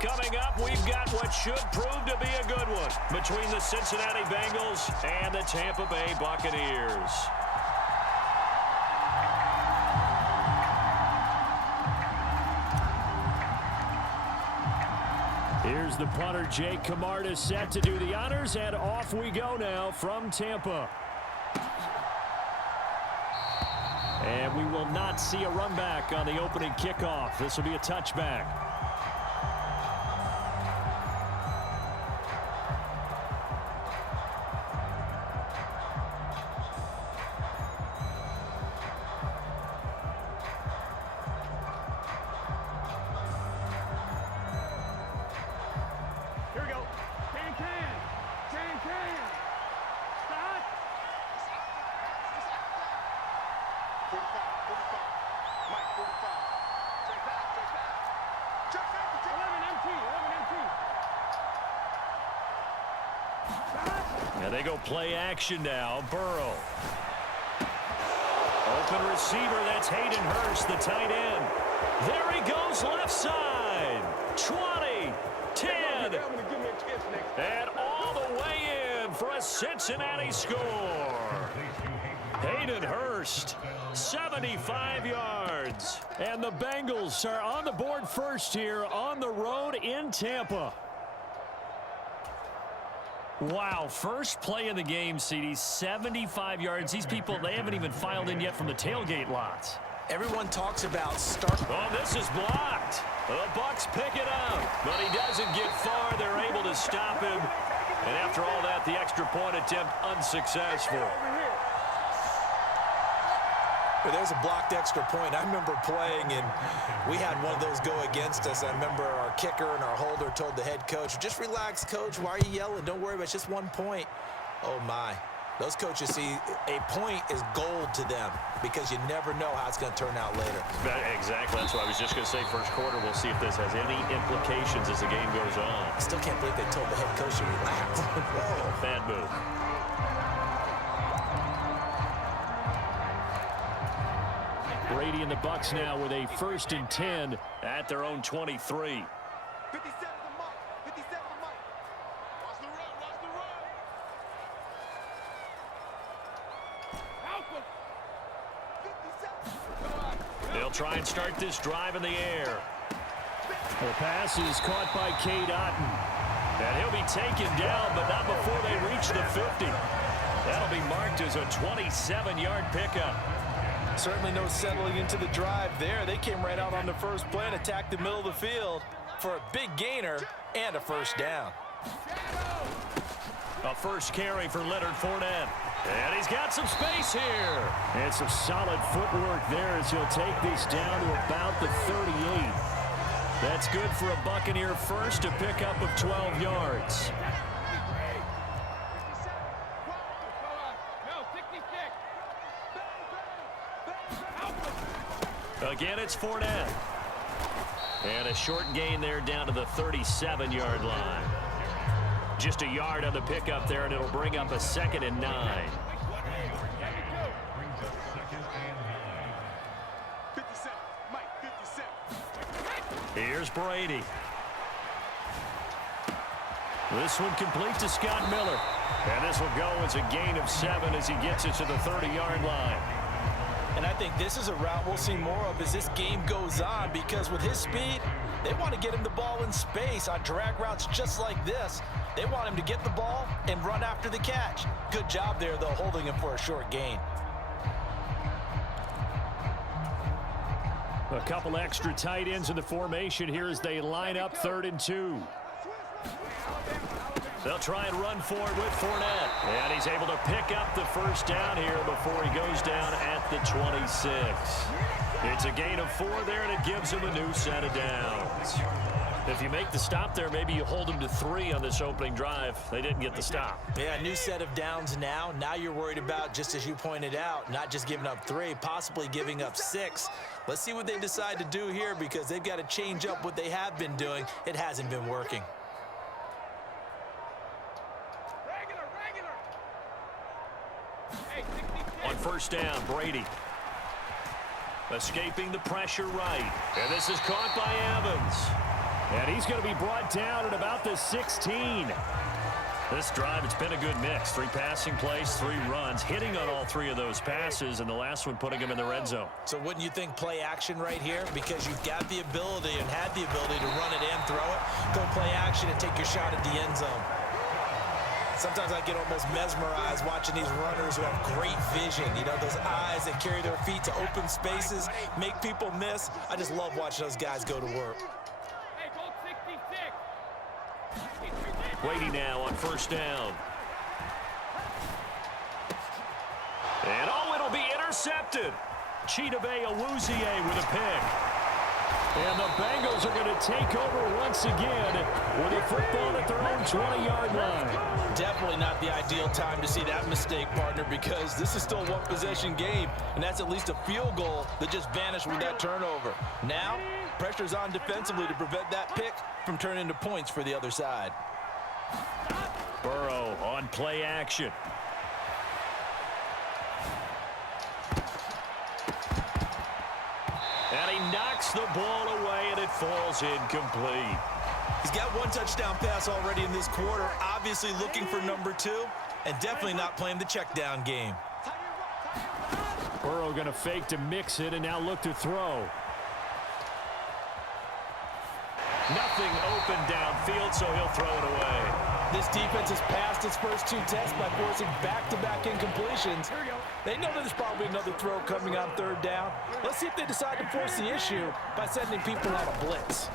Coming up, we've got what should prove to be a good one between the Cincinnati Bengals and the Tampa Bay Buccaneers. Here's the punter, Jake Camarda, set to do the honors, and off we go now from Tampa. And we will not see a run back on the opening kickoff. This will be a touchback. And they go play action now. Burrow. Open receiver. That's Hayden Hurst, the tight end. There he goes left side. 20, 10. And all the way in for a Cincinnati score. Hayden Hurst, 75 yards. And the Bengals are on the board first here on the road in Tampa. Wow, first play of the game, CD, 75 yards. These people, they haven't even filed in yet from the tailgate lots. Everyone talks about start. Oh, this is blocked. The Bucs pick it up, but he doesn't get far. They're able to stop him. And after all that, the extra point attempt unsuccessful. Well, there's a blocked extra point. I remember playing, and we had one of those go against us. I remember our kicker and our holder told the head coach, just relax, coach. Why are you yelling? Don't worry about it. It's just 1 point. Oh, my. Those coaches see a point is gold to them because you never know how it's going to turn out later. Exactly. That's what I was just going to say. First quarter, we'll see if this has any implications as the game goes on. I still can't believe they told the head coach to relax. Whoa. Bad move. Brady and the Bucs now with a 1st and 10 at their own 23. 57 the mark. 57 the mark. Watch the run. Watch the run. 57. They'll try and start this drive in the air. The pass is caught by Cade Otton. And he'll be taken down, but not before they reach the 50. That'll be marked as a 27-yard pickup. Certainly no settling into the drive there. They came right out on the first play and attacked the middle of the field for a big gainer and a first down. A first carry for Leonard Fournette. And he's got some space here. And some solid footwork there as he'll take this down to about the 38. That's good for a Buccaneer first, to pick up of 12 yards. Again, it's Fournette. And a short gain there down to the 37-yard line. Just a yard on the pickup there, and it'll bring up a 2nd and 9. 57. Mike, 57. Here's Brady. This one complete to Scott Miller. And this will go as a gain of 7 as he gets it to the 30-yard line. And I think this is a route we'll see more of as this game goes on, because with his speed, they want to get him the ball in space on drag routes just like this. They want him to get the ball and run after the catch. Good job there, though, holding him for a short gain. A couple extra tight ends in the formation here as they line up 3rd and 2. They'll try and run for it with Fournette. And he's able to pick up the first down here before he goes down at the 26. It's a gain of 4 there, and it gives him a new set of downs. If you make the stop there, maybe you hold him to 3 on this opening drive. They didn't get the stop. Yeah, new set of downs now. Now you're worried about, just as you pointed out, not just giving up 3, possibly giving up 6. Let's see what they decide to do here, because they've got to change up what they have been doing. It hasn't been working. On first down, Brady. Escaping the pressure right. And this is caught by Evans. And he's going to be brought down at about the 16. This drive, it's been a good mix. 3 passing plays, 3 runs, hitting on all 3 of those passes, and the last one putting him in the red zone. So wouldn't you think play action right here? Because you've got the ability and had the ability to run it and throw it. Go play action and take your shot at the end zone. Sometimes I get almost mesmerized watching these runners who have great vision. You know, those eyes that carry their feet to open spaces, make people miss. I just love watching those guys go to work. Waiting now on first down. And it'll be intercepted. Chidobe Awuzie with a pick. And the Bengals are going to take over once again with a football at their own 20-yard line. Definitely not the ideal time to see that mistake, partner, because this is still a one-possession game, and that's at least a field goal that just vanished with that turnover. Now, pressure's on defensively to prevent that pick from turning into points for the other side. Burrow on play action. And he knocks the ball away, and it falls incomplete. He's got 1 touchdown pass already in this quarter, obviously looking for number 2, and definitely not playing the check down game. Burrow going to fake to mix it and now look to throw. Nothing open downfield, so he'll throw it away. This defense has passed its first 2 tests by forcing back-to-back incompletions. They know there's probably another throw coming on 3rd down. Let's see if they decide to force the issue by sending people out of blitz.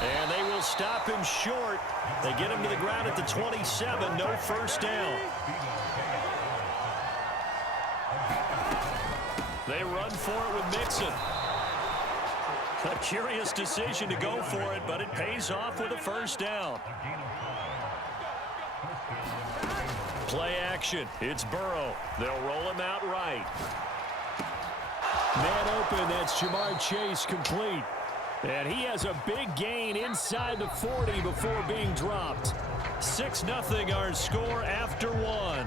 And they will stop him short. They get him to the ground at the 27. No first down. They run for it with Mixon. A curious decision to go for it, but it pays off with a first down. Play action. It's Burrow. They'll roll him out right. Man open. That's Jamar Chase complete. And he has a big gain inside the 40 before being dropped. 6-0 our score after 1.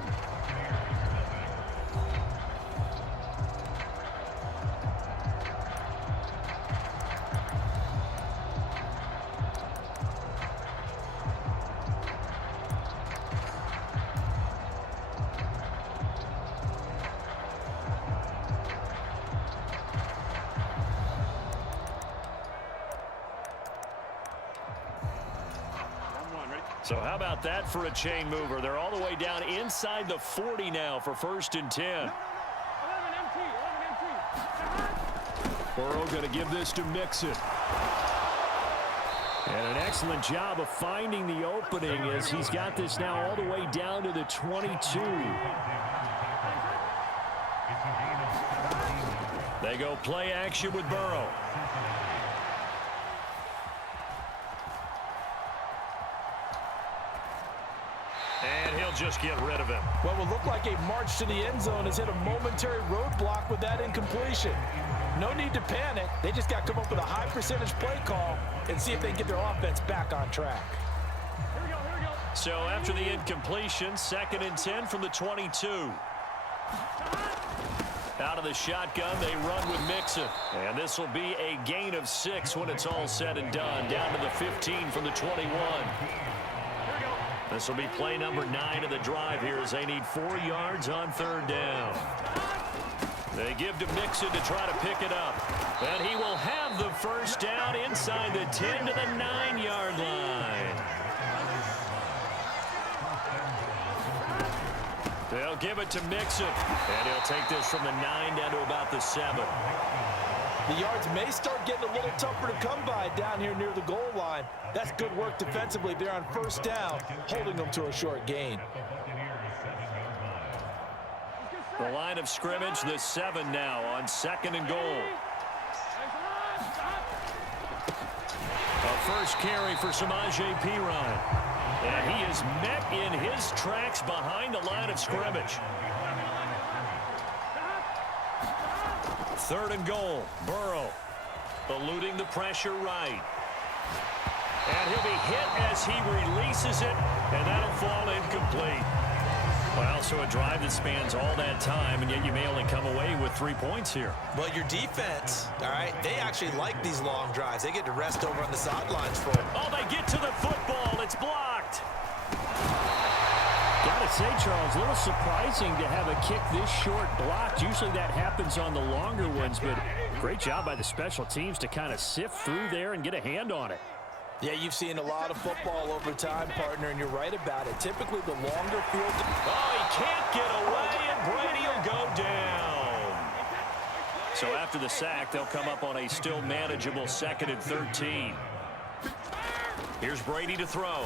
So how about that for a chain mover? They're all the way down inside the 40 now for 1st and 10. Burrow going to give this to Mixon. And an excellent job of finding the opening as he's got this now all the way down to the 22. They go play action with Burrow. And he'll just get rid of him. What will look like a march to the end zone has hit a momentary roadblock with that incompletion. No need to panic. They just got to come up with a high percentage play call and see if they can get their offense back on track. So after the incompletion, 2nd and 10 from the 22. Out of the shotgun, they run with Mixon. And this will be a gain of 6 when it's all said and done. Down to the 15 from the 21. This will be play number 9 of the drive here as they need 4 yards on 3rd down. They give to Mixon to try to pick it up. And he will have the first down inside the 10 to the 9-yard line. They'll give it to Mixon. And he'll take this from the 9 down to about the 7. The yards may start getting a little tougher to come by down here near the goal line. That's good work defensively there on 1st down, holding them to a short gain. The line of scrimmage, the 7 now on 2nd and goal. A first carry for Samaje Perine. And he is met in his tracks behind the line of scrimmage. 3rd and goal, Burrow eluding the pressure right. And he'll be hit as he releases it, and that'll fall incomplete. Well, so a drive that spans all that time, and yet you may only come away with 3 points here. Well, your defense, all right, they actually like these long drives. They get to rest over on the sidelines for it. Oh, they get to the football. It's blocked. Gotta say, Charles, a little surprising to have a kick this short blocked. Usually that happens on the longer ones, but great job by the special teams to kind of sift through there and get a hand on it. Yeah, you've seen a lot of football over time, partner, and you're right about it. Typically, the longer field. Oh, he can't get away, and Brady will go down. So after the sack, they'll come up on a still manageable 2nd and 13. Here's Brady to throw.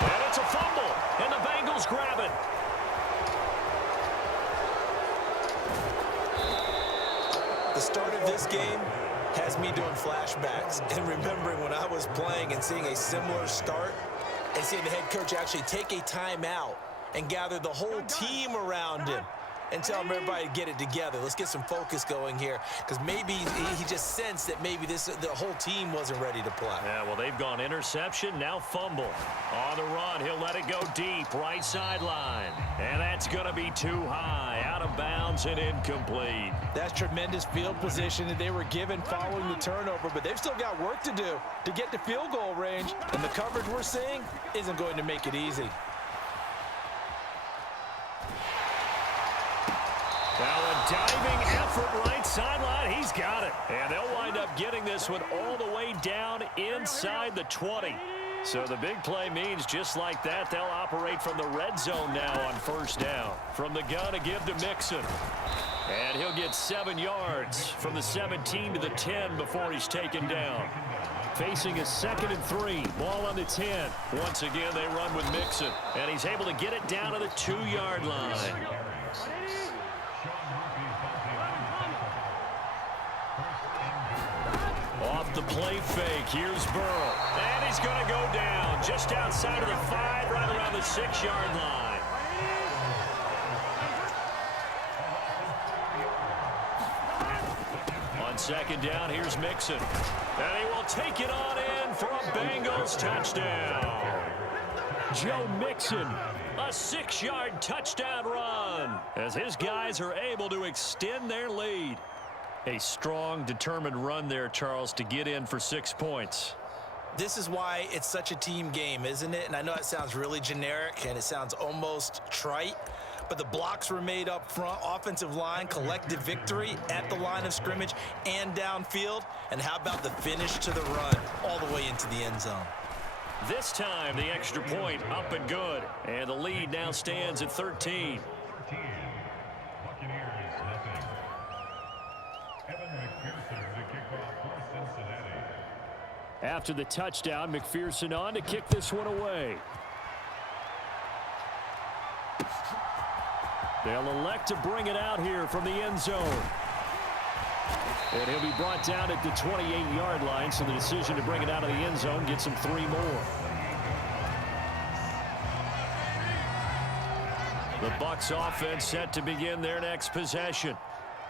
And it's a fumble, and the Bengals grab it. The start of this game has me doing flashbacks and remembering when I was playing and seeing a similar start and seeing the head coach actually take a timeout and gather the whole team around him and tell everybody to get it together. Let's get some focus going here, because maybe he just sensed that maybe the whole team wasn't ready to play. Yeah, well, they've gone interception, now fumble. On the run, he'll let it go deep, right sideline. And that's going to be too high, out of bounds and incomplete. That's tremendous field position that they were given following the turnover, but they've still got work to do to get to field goal range, and the coverage we're seeing isn't going to make it easy. Now a diving effort right sideline. He's got it. And they'll wind up getting this one all the way down inside the 20. So the big play means just like that, they'll operate from the red zone now on 1st down. From the gun to give to Mixon. And he'll get 7 yards from the 17 to the 10 before he's taken down. Facing a 2nd and 3. Ball on the 10. Once again, they run with Mixon. And he's able to get it down to the 2-yard line. Off the play fake, here's Burrow. And he's going to go down just outside of the 5, right around the 6-yard line. On 2nd down, here's Mixon. And he will take it on in for a Bengals touchdown. Joe Mixon, a 6-yard touchdown run as his guys are able to extend their lead. A strong, determined run there, Charles, to get in for 6 points. This is why it's such a team game, isn't it? And I know it sounds really generic and it sounds almost trite, but the blocks were made up front, offensive line, collective victory at the line of scrimmage and downfield. And how about the finish to the run all the way into the end zone? This time, the extra point up and good. And the lead now stands at 13. After the touchdown, McPherson on to kick this one away. They'll elect to bring it out here from the end zone. And he'll be brought down at the 28-yard line, so the decision to bring it out of the end zone gets him 3 more. The Bucs offense set to begin their next possession.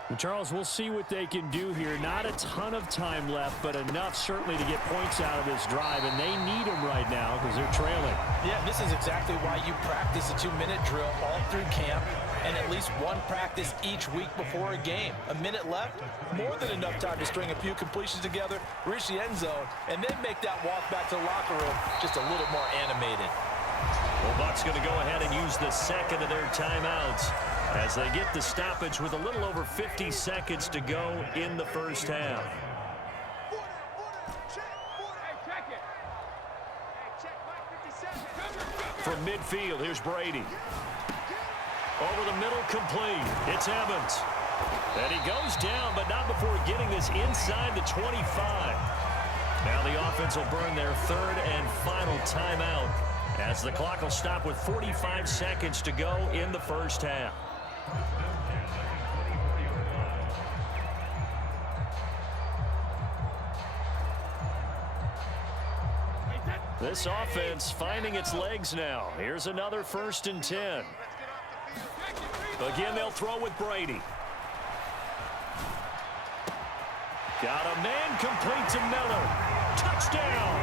And Charles, we'll see what they can do here. Not a ton of time left, but enough certainly to get points out of this drive, and they need them right now because they're trailing. Yeah, this is exactly why you practice a 2-minute drill all through camp and at least one practice each week before a game. A minute left, more than enough time to string a few completions together, reach the end zone, and then make that walk back to the locker room just a little more animated. Well, Bucs going to go ahead and use the second of their timeouts as they get the stoppage with a little over 50 seconds to go in the first half. From midfield, here's Brady. Over the middle, complete. It's Evans. And he goes down, but not before getting this inside the 25. Now the offense will burn their third and final timeout as the clock will stop with 45 seconds to go in the first half. This offense finding its legs now. Here's another 1st and 10. Again, they'll throw with Brady. Got a man complete to Miller. Touchdown!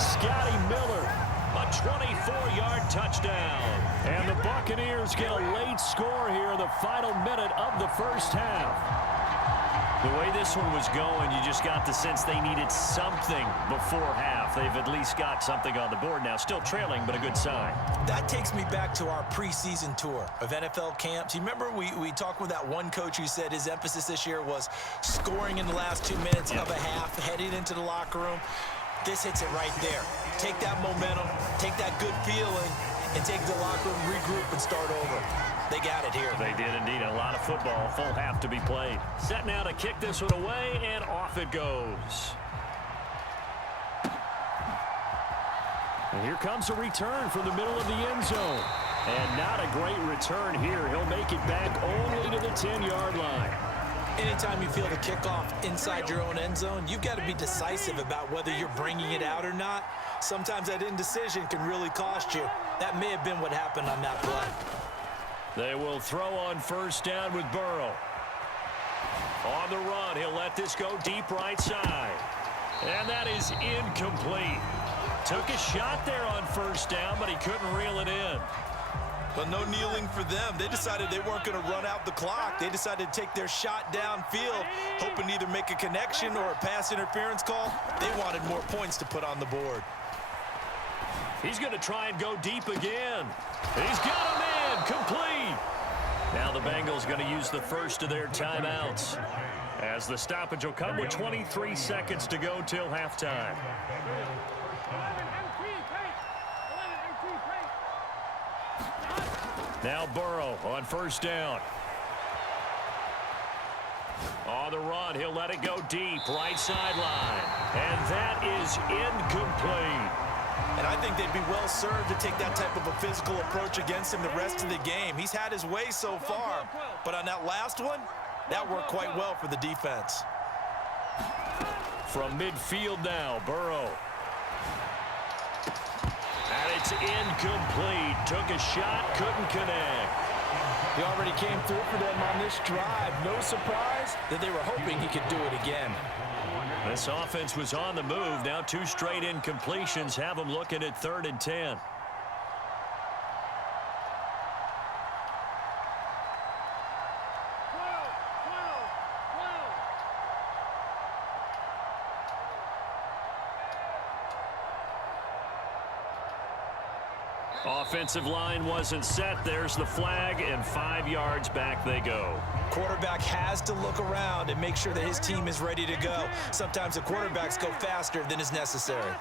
Scotty Miller, a 24-yard touchdown. And the Buccaneers get a late score here in the final minute of the first half. The way this one was going, you just got the sense they needed something before half. They've at least got something on the board now. Still trailing, but a good sign. That takes me back to our preseason tour of NFL camps. You remember we talked with that one coach who said his emphasis this year was scoring in the last 2 minutes of a half, heading into the locker room. This hits it right there. Take that momentum, take that good feeling, and take the locker room, regroup, and start over. They got it here. They did indeed. A lot of football, full half to be played. Set now to kick this one away, and off it goes. And here comes a return from the middle of the end zone. And not a great return here. He'll make it back only to the 10-yard line. Anytime you feel the kickoff inside your own end zone, you've got to be decisive about whether you're bringing it out or not. Sometimes that indecision can really cost you. That may have been what happened on that play. They will throw on first down with Burrow. On the run, he'll let this go deep right side. And that is incomplete. Took a shot there on first down, but he couldn't reel it in. But no kneeling for them. They decided they weren't going to run out the clock. They decided to take their shot downfield, hoping to either make a connection or a pass interference call. They wanted more points to put on the board. He's going to try and go deep again. He's got him in, complete. Now the Bengals going to use the first of their timeouts, as the stoppage will come with 23 seconds to go till halftime. Now Burrow on first down. On the run, he'll let it go deep, right sideline. And that is incomplete. And I think they'd be well served to take that type of a physical approach against him the rest of the game. He's had his way so far, but on that last one, that worked quite well for the defense. From midfield now, Burrow. And it's incomplete. Took a shot, couldn't connect. He already came through for them on this drive. No surprise that they were hoping he could do it again. This offense was on the move. Now 2 straight incompletions have them looking at 3rd and 10. Offensive line wasn't set. There's the flag, and 5 yards back they go. Quarterback has to look around and make sure that his team is ready to go. Sometimes the quarterbacks go faster than is necessary.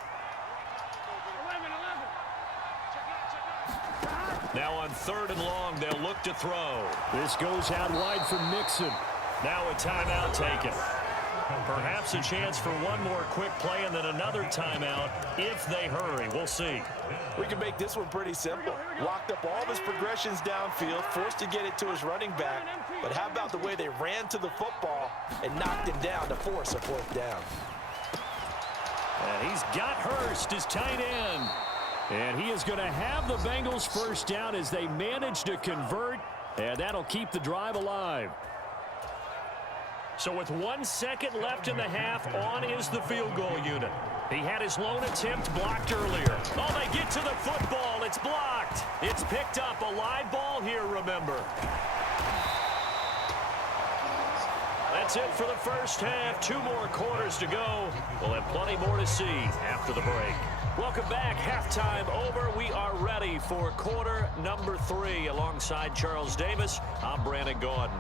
Now on 3rd and long, they'll look to throw. This goes out wide for Mixon. Now a timeout taken. Perhaps a chance for one more quick play and then another timeout if they hurry. We'll see. We can make this one pretty simple. Locked up all of his progressions downfield, forced to get it to his running back. But how about the way they ran to the football and knocked him down to force a 4th down? And he's got Hurst, his tight end. And he is going to have the Bengals first down as they manage to convert. And that'll keep the drive alive. So with 1 second left in the half, on is the field goal unit. He had his lone attempt blocked earlier. Oh, they get to the football. It's blocked. It's picked up. A live ball here, remember. That's it for the first half. 2 more quarters to go. We'll have plenty more to see after the break. Welcome back. Halftime over. We are ready for quarter number 3. Alongside Charles Davis, I'm Brandon Gaudin.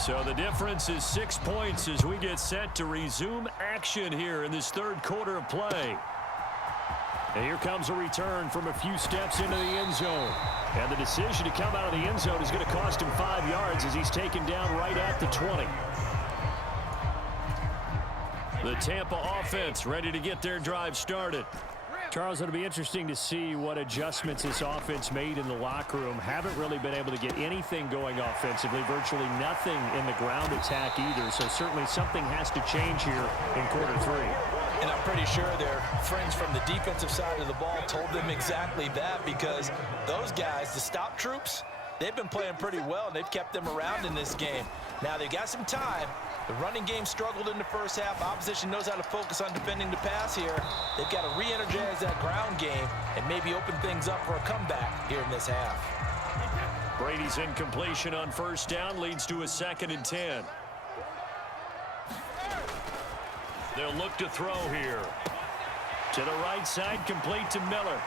So the difference is 6 points as we get set to resume action here in this 3rd quarter of play. And here comes a return from a few steps into the end zone. And the decision to come out of the end zone is going to cost him 5 yards as he's taken down right at the 20. The Tampa offense ready to get their drive started. Charles, it'll be interesting to see what adjustments this offense made in the locker room. Haven't really been able to get anything going offensively, virtually nothing in the ground attack either. So certainly something has to change here in quarter 3. And I'm pretty sure their friends from the defensive side of the ball told them exactly that, because those guys, the stop troops, They've been playing pretty well, and they've kept them around in this game. Now, they've got some time. The running game struggled in the first half. Opposition knows how to focus on defending the pass here. They've got to re-energize that ground game and maybe open things up for a comeback here in this half. Brady's incompletion on first down leads to a 2nd and 10. They'll look to throw here. To the right side, complete to Miller.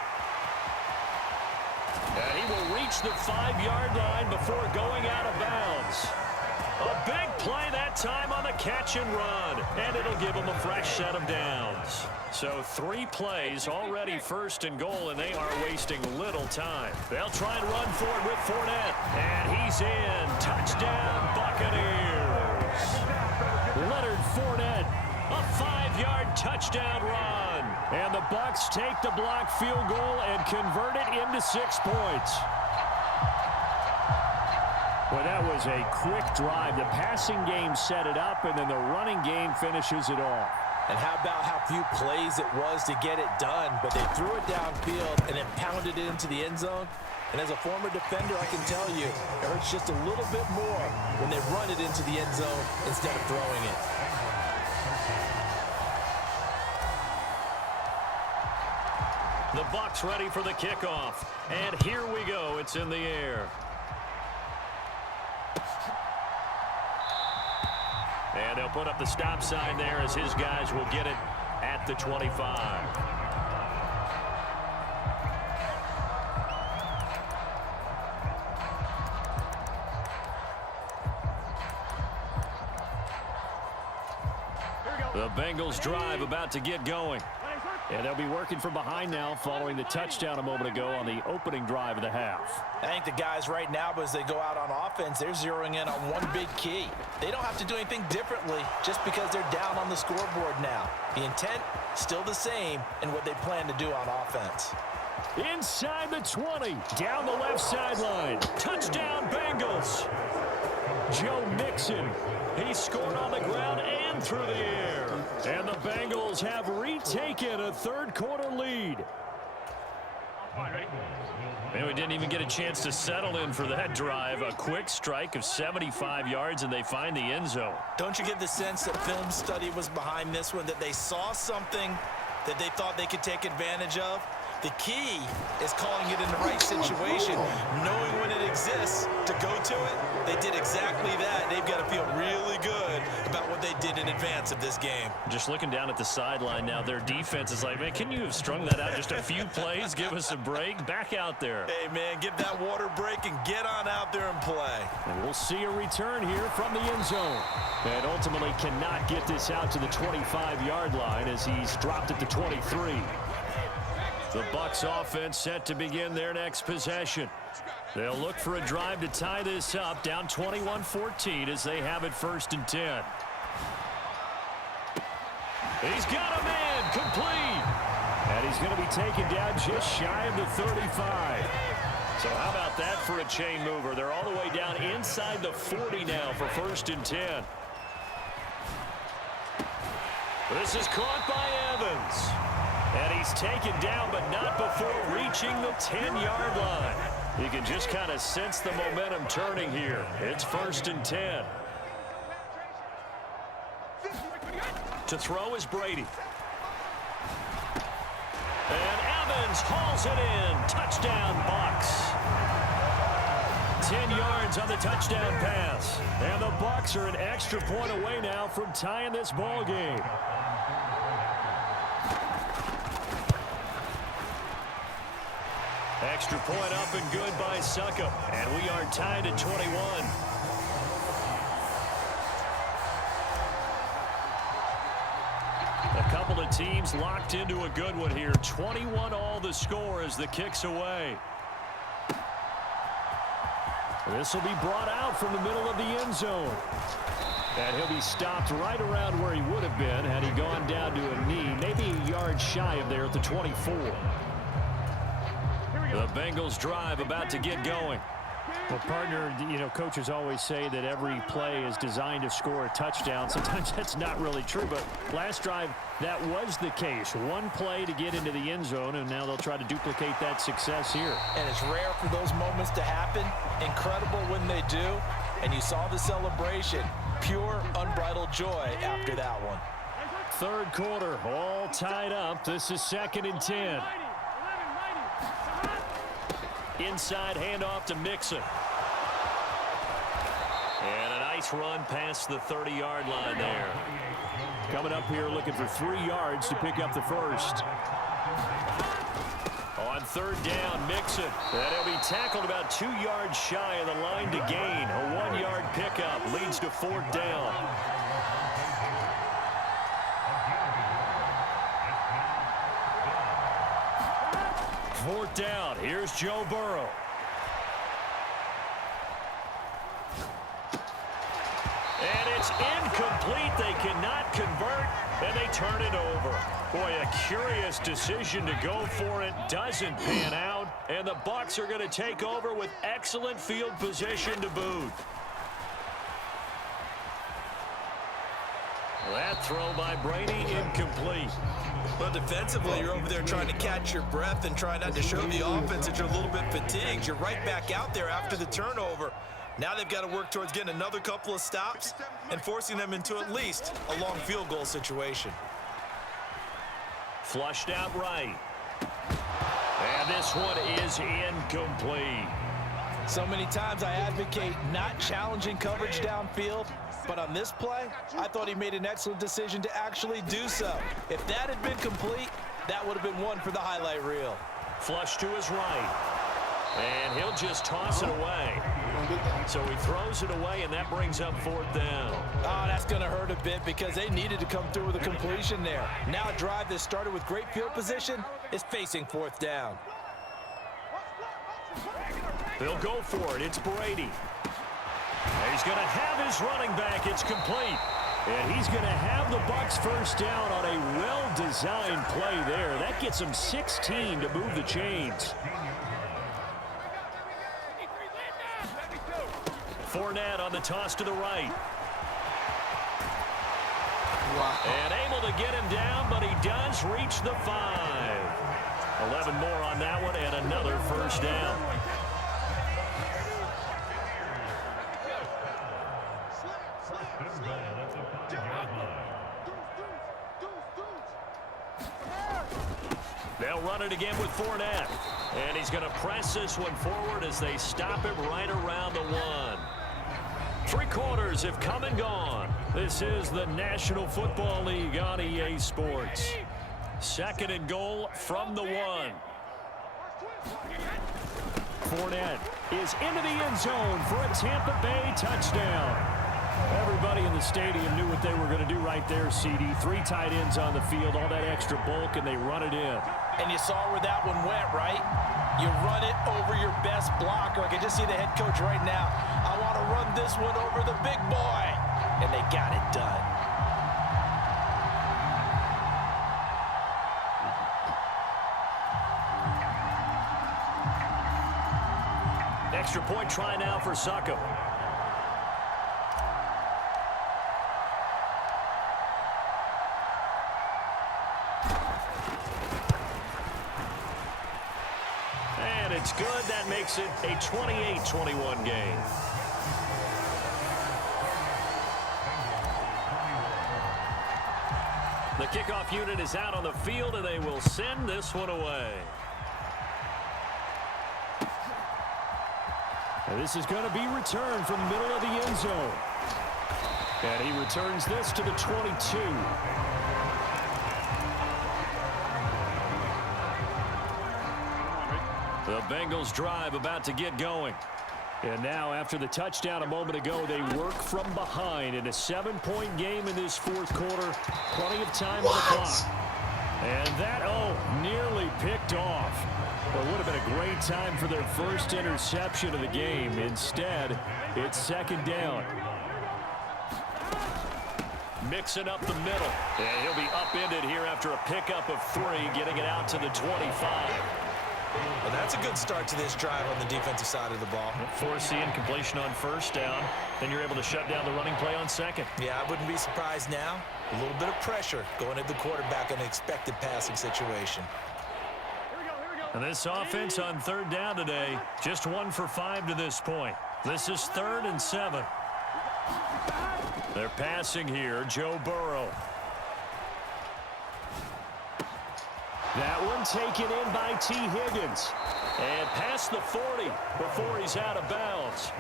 And he will reach the 5-yard line before going out of bounds. A big play that time on the catch and run. And it'll give him a fresh set of downs. So 3 plays, already 1st and goal, and they are wasting little time. They'll try and run for it with Fournette. And he's in. Touchdown, Buccaneers. Leonard Fournette, a 5-yard touchdown run. And the Bucs take the blocked field goal and convert it into 6 points. Well, that was a quick drive. The passing game set it up, and then the running game finishes it off. And how about how few plays it was to get it done, but they threw it downfield and then pounded it into the end zone. And as a former defender, I can tell you, it hurts just a little bit more when they run it into the end zone instead of throwing it. The Bucs ready for the kickoff. And here we go. It's in the air. And they'll put up the stop sign there as his guys will get it at the 25. The Bengals drive about to get going. And they'll be working from behind now following the touchdown a moment ago on the opening drive of the half. I think the guys right now, as they go out on offense, they're zeroing in on one big key. They don't have to do anything differently just because they're down on the scoreboard now. The intent, still the same in what they plan to do on offense. Inside the 20, down the left sideline. Touchdown, Bengals. Joe Mixon. He scored on the ground and through the air. And the Bengals have retaken a 3rd quarter lead. And we didn't even get a chance to settle in for that drive. A quick strike of 75 yards, and they find the end zone. Don't you get the sense that film study was behind this one, that they saw something that they thought they could take advantage of? The key is calling it in the right situation, knowing when it exists to go to it. They did exactly that. They've got to feel really good about what they did in advance of this game. Just looking down at the sideline now, their defense is like, man, can you have strung that out just a few plays? Give us a break. Back out there. Hey, man, give that water break and get on out there and play. And we'll see a return here from the end zone. And ultimately cannot get this out to the 25-yard line as he's dropped at the 23. The Bucs offense set to begin their next possession. They'll look for a drive to tie this up, down 21-14 as they have it 1st and 10. He's got a man, complete. And he's going to be taken down just shy of the 35. So how about that for a chain mover? They're all the way down inside the 40 now for 1st and 10. This is caught by Evans. And he's taken down, but not before reaching the 10-yard line. You can just kind of sense the momentum turning here. It's 1st and 10. To throw is Brady. And Evans hauls it in. Touchdown, Bucs. 10 yards on the touchdown pass. And the Bucs are an extra point away now from tying this ball game. Extra point up and good by Succop. And we are tied at 21. A couple of teams locked into a good one here. 21 all the score as the kick's away. This will be brought out from the middle of the end zone. And he'll be stopped right around where he would have been had he gone down to a knee, maybe a yard shy of there at the 24. The Bengals drive about to get going. Well, partner, you know, coaches always say that every play is designed to score a touchdown. Sometimes that's not really true, but last drive, that was the case. One play to get into the end zone, and now they'll try to duplicate that success here. And it's rare for those moments to happen. Incredible when they do. And you saw the celebration. Pure, unbridled joy after that one. Third quarter, all tied up. This is 2nd and 10. Inside handoff to Mixon. And a nice run past the 30-yard line there. Coming up here looking for 3 yards to pick up the first. On 3rd down, Mixon. And he'll be tackled about 2 yards shy of the line to gain. A 1-yard pickup leads to 4th down. Fourth down. Here's Joe Burrow. And it's incomplete. They cannot convert, and they turn it over. Boy, a curious decision to go for it. Doesn't pan out, and the Bucs are going to take over with excellent field position to boot. That throw by Brady incomplete. Well, defensively, you're over there trying to catch your breath and try not to show the offense that you're a little bit fatigued. You're right back out there after the turnover. Now they've got to work towards getting another couple of stops and forcing them into at least a long field goal situation. Flushed out right. And this one is incomplete. So many times I advocate not challenging coverage downfield, but on this play, I thought he made an excellent decision to actually do so. If that had been complete, that would have been one for the highlight reel. Flush to his right. And he'll just toss it away. So he throws it away, and that brings up 4th down. Oh, that's going to hurt a bit because they needed to come through with a completion there. Now a drive that started with great field position is facing 4th down. They'll go for it. It's Brady. He's going to have his running back. It's complete. And he's going to have the Bucs first down on a well-designed play there. That gets him 16 to move the chains. Fournette on the toss to the right. Wow. And able to get him down, but he does reach the 5. 11 more on that one, and another first down. They'll run it again with Fournette. And he's going to press this one forward as they stop him right around the 1. 3 quarters have come and gone. This is the National Football League on EA Sports. 2nd and goal from the 1. Fournette is into the end zone for a Tampa Bay touchdown. Everybody in the stadium knew what they were going to do right there, CD. 3 tight ends on the field, all that extra bulk, and they run it in. And you saw where that one went, right? You run it over your best blocker. I can just see the head coach right now. I want to run this one over the big boy. And they got it done. Extra point try now for Suckup. And it's good. That makes it a 28-21 game. The kickoff unit is out on the field, and they will send this one away. And this is going to be returned from the middle of the end zone. And he returns this to the 22. The Bengals drive about to get going. And now, after the touchdown a moment ago, they work from behind in a 7-point game in this 4th quarter. Plenty of time on the clock. And that, nearly picked off. Well, it would have been a great time for their first interception of the game. Instead, it's 2nd down. Mixing up the middle. And he'll be upended here after a pickup of 3, getting it out to the 25. Well, that's a good start to this drive on the defensive side of the ball. Force the incompletion on first down. Then you're able to shut down the running play on second. Yeah, I wouldn't be surprised now. A little bit of pressure going at the quarterback in an expected passing situation. And this offense on third down today, just 1 for 5 to this point. This is 3rd and 7. They're passing here, Joe Burrow. That one taken in by T. Higgins. And past the 40 before he's out of bounds.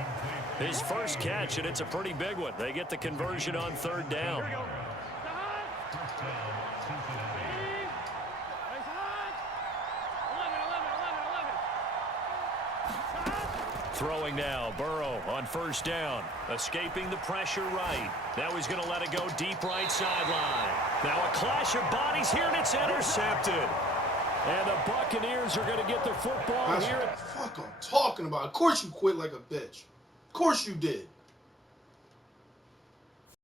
His first catch, and it's a pretty big one. They get the conversion on third down. Throwing now, Burrow on first down. Escaping the pressure right. Now he's going to let it go deep right sideline. Now a clash of bodies here, and it's intercepted. And the Buccaneers are going to get the football That's here. what the fuck I'm talking about. Of course you quit like a bitch. Of course you did.